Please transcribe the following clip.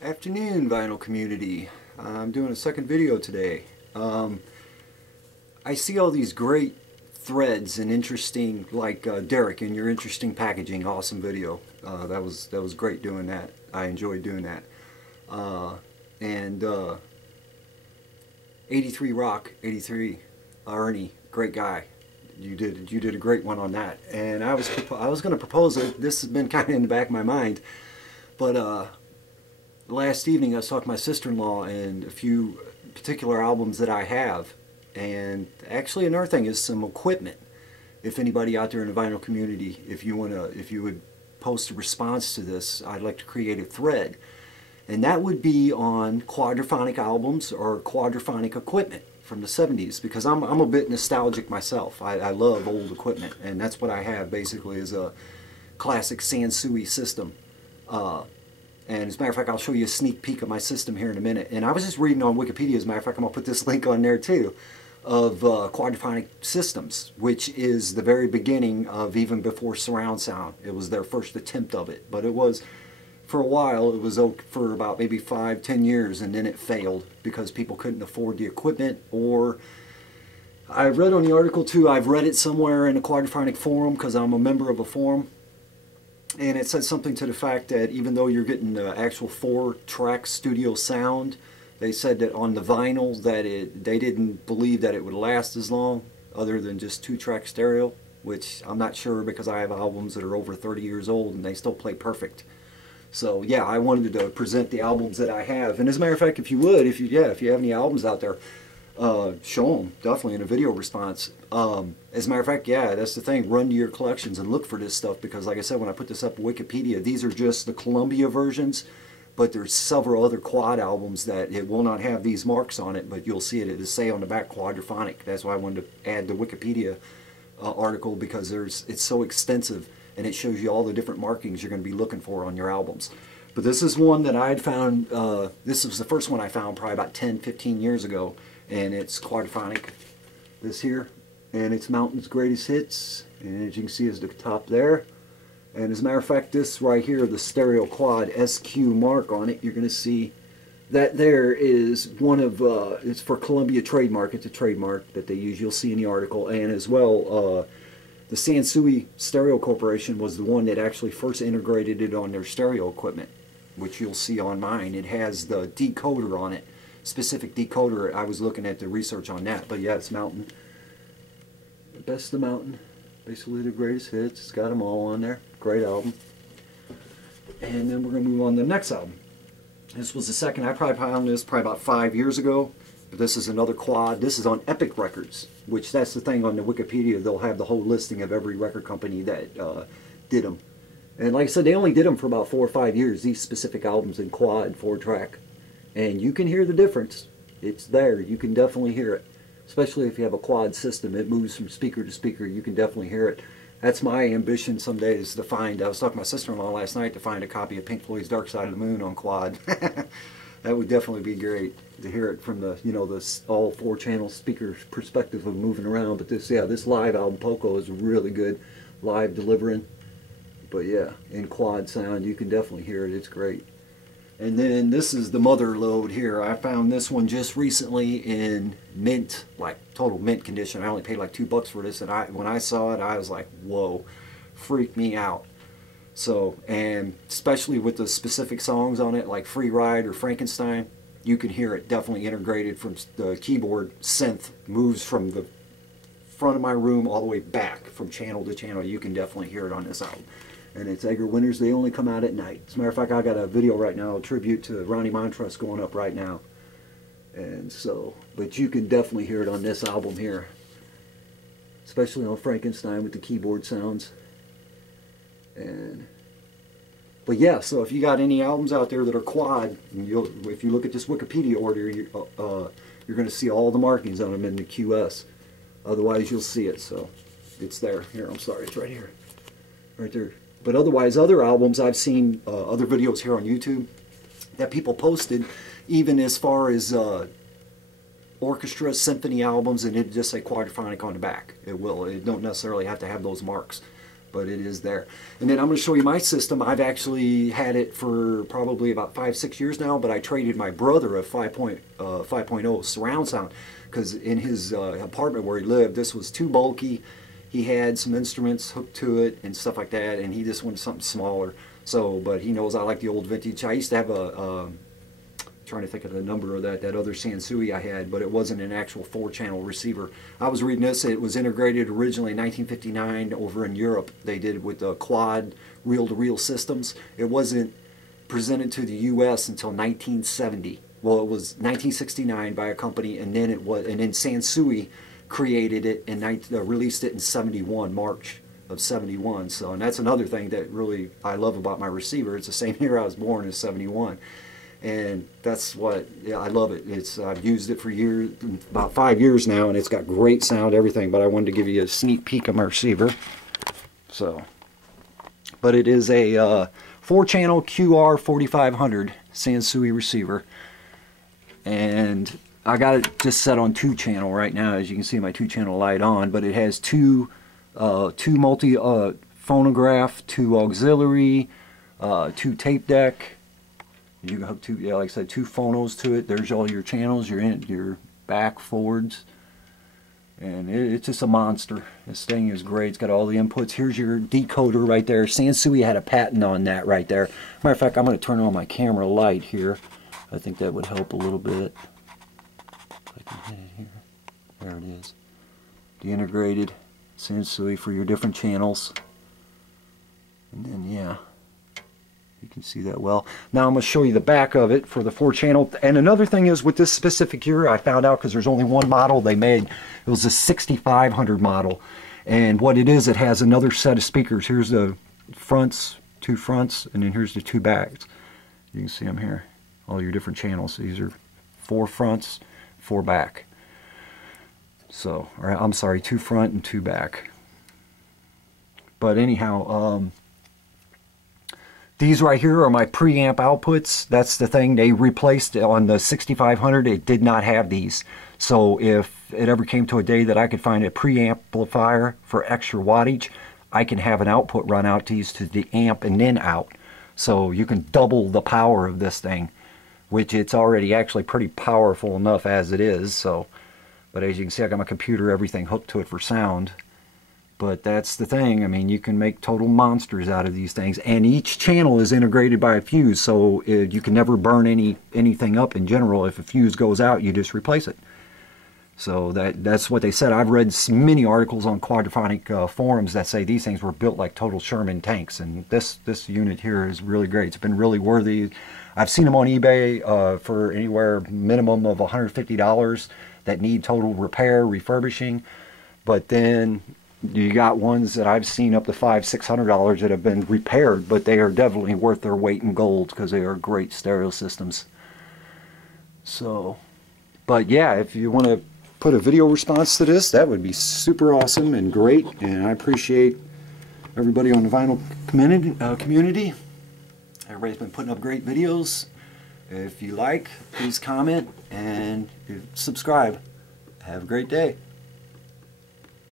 Afternoon, vinyl community. I'm doing a second video today. I see all these great threads and interesting, like Derek and your interesting packaging, awesome video. That was great doing that. I enjoyed doing that. And 83 Rock, 83 Ernie, great guy. You did a great one on that. And I was going to propose it. This has been kind of in the back of my mind, but last evening I was talking to my sister-in-law and a few particular albums that I have, and actually another thing is some equipment. If anybody out there in the vinyl community, if you would post a response to this, I'd like to create a thread, and that would be on quadraphonic albums or quadraphonic equipment from the 70s, because I'm a bit nostalgic myself. I love old equipment, and that's what I have basically, is a classic Sansui system. And as a matter of fact, I'll show you a sneak peek of my system here in a minute. And I was just reading on Wikipedia, as a matter of fact, I'm going to put this link on there too, of quadraphonic systems, which is the very beginning of even before surround sound. It was their first attempt of it. But it was, for a while, it was for about maybe 5-10 years, and then it failed because people couldn't afford the equipment. Or I read on the article too, I've read it somewhere in a quadraphonic forum because I'm a member of a forum. And it said something to the fact that even though you're getting the actual 4-track studio sound, they said that on the vinyl that they didn't believe that it would last as long other than just 2-track stereo, which I'm not sure, because I have albums that are over 30 years old and they still play perfect. So yeah, I wanted to present the albums that I have. And as a matter of fact, if you have any albums out there, show them, definitely, in a video response. As a matter of fact, yeah, that's the thing, run to your collections and look for this stuff, because like I said, when I put this up on Wikipedia, these are just the Columbia versions, but there's several other quad albums that it will not have these marks on it, but you'll see it, it'll say on the back quadraphonic. That's why I wanted to add the Wikipedia article, because it's so extensive and it shows you all the different markings you're going to be looking for on your albums. But this is one that I had found, this was the first one I found probably about 10-15 years ago, and it's quadraphonic, this here, and it's Mountain's Greatest Hits, and as you can see is the top there. And as a matter of fact, this right here, the stereo quad SQ mark on it, you're going to see that there is one of, it's for Columbia trademark, it's a trademark that they use, you'll see in the article. And as well, the Sansui Stereo Corporation was the one that actually first integrated it on their stereo equipment, which you'll see on mine. It has the decoder on it, specific decoder. I was looking at the research on that, but yeah, it's Mountain. Best of Mountain, basically the greatest hits. It's got them all on there. Great album. And then we're going to move on to the next album. This was the second. I probably found this probably about 5 years ago, but this is another quad. This is on Epic Records, which, that's the thing, on the Wikipedia they'll have the whole listing of every record company that did them. And like I said, they only did them for about 4 or 5 years, these specific albums in quad 4-track. And you can hear the difference. It's there. You can definitely hear it. Especially if you have a quad system. It moves from speaker to speaker. You can definitely hear it. That's my ambition some days, to find, I was talking to my sister-in-law last night, to find a copy of Pink Floyd's Dark Side of the Moon on quad. That would definitely be great, to hear it from the, the all 4-channel speaker perspective of moving around. But this, yeah, this live album, Poco, is really good. Live delivering. But yeah, in quad sound, you can definitely hear it. It's great. And then this is the mother load here. I found this one just recently in mint, like total mint condition. I only paid like $2 for this, and when I saw it, I was like, whoa, freaked me out. So, and especially with the specific songs on it, like Free Ride or Frankenstein, you can hear it definitely integrated from the keyboard. Synth moves from the front of my room all the way back from channel to channel. You can definitely hear it on this album. And it's Edgar Winter's They Only Come Out at Night. As a matter of fact, I got a video right now, a tribute to Ronnie Montrose, going up right now. And so, but you can definitely hear it on this album here. Especially on Frankenstein with the keyboard sounds. But yeah, so if you got any albums out there that are quad, if you look at this Wikipedia order, you're going to see all the markings on them in the QS. Otherwise, you'll see it. So it's there. Here, I'm sorry, it's right here. Right there. But otherwise, other albums, I've seen other videos here on YouTube that people posted, even as far as orchestra, symphony albums, and it just say quadraphonic on the back. It don't necessarily have to have those marks. but it is there. And then I'm going to show you my system. I've actually had it for probably about 5-6 years now, but I traded my brother a 5.0 surround sound, because in his apartment where he lived, this was too bulky. He had some instruments hooked to it and stuff like that, and he just wanted something smaller. So, but he knows I like the old vintage. I used to have a trying to think of the number of that other Sansui I had, but it wasn't an actual 4-channel receiver. I was reading this, it was integrated originally in 1959 over in Europe. They did it with the quad reel-to-reel systems. It wasn't presented to the US until 1970. Well, it was 1969 by a company, and then Sansui created it and released it in 71, March of 71. So, and that's another thing that really I love about my receiver. It's the same year I was born, as 71. And that's what, yeah, I love it. I've used it for years, about 5 years now, and it's got great sound, everything. But I wanted to give you a sneak peek of my receiver. So, but it is a 4-channel QR 4500 Sansui receiver, and I got it just set on 2-channel right now. As you can see, my 2-channel light on, but it has two multi phonograph, 2 auxiliary, 2 tape deck. You can hook 2, yeah, like I said, 2 phonos to it. There's all your channels, your back, forwards, and it's just a monster. This thing is great. It's got all the inputs. Here's your decoder right there. Sansui had a patent on that right there. Matter of fact, I'm going to turn on my camera light here. I think that would help a little bit. If I can hit it here. There it is. The integrated Sansui for your different channels. And then, yeah. You can see that well. Now I'm going to show you the back of it for the 4-channel. And another thing is, with this specific year, I found out, because there's only one model they made. It was a 6500 model. And what it is, it has another set of speakers. Here's the fronts, 2 fronts, and then here's the 2 backs. You can see them here. All your different channels. These are 4 fronts, 4 back. So, or I'm sorry, 2 front and 2 back. But anyhow, these right here are my preamp outputs. That's the thing they replaced on the 6500. It did not have these. So if it ever came to a day that I could find a preamplifier for extra wattage, I can have an output run out to these to the amp and then out. So you can double the power of this thing, which it's already actually pretty powerful enough as it is. So, but as you can see, I got my computer, everything hooked to it for sound. But that's the thing. I mean, you can make total monsters out of these things, and each channel is integrated by a fuse, so you can never burn anything up in general. If a fuse goes out, you just replace it. So that's what they said. I've read many articles on Quadraphonic forums that say these things were built like total Sherman tanks, and this unit here is really great. It's been really worthy. I've seen them on eBay for anywhere minimum of $150 that need total repair, refurbishing, but then you got ones that I've seen up to $500-600 that have been repaired, but they are definitely worth their weight in gold because they are great stereo systems. So, but yeah, if you want to put a video response to this, that would be super awesome and great, and I appreciate everybody on the vinyl community. Everybody's been putting up great videos. If you like, please comment and subscribe. Have a great day.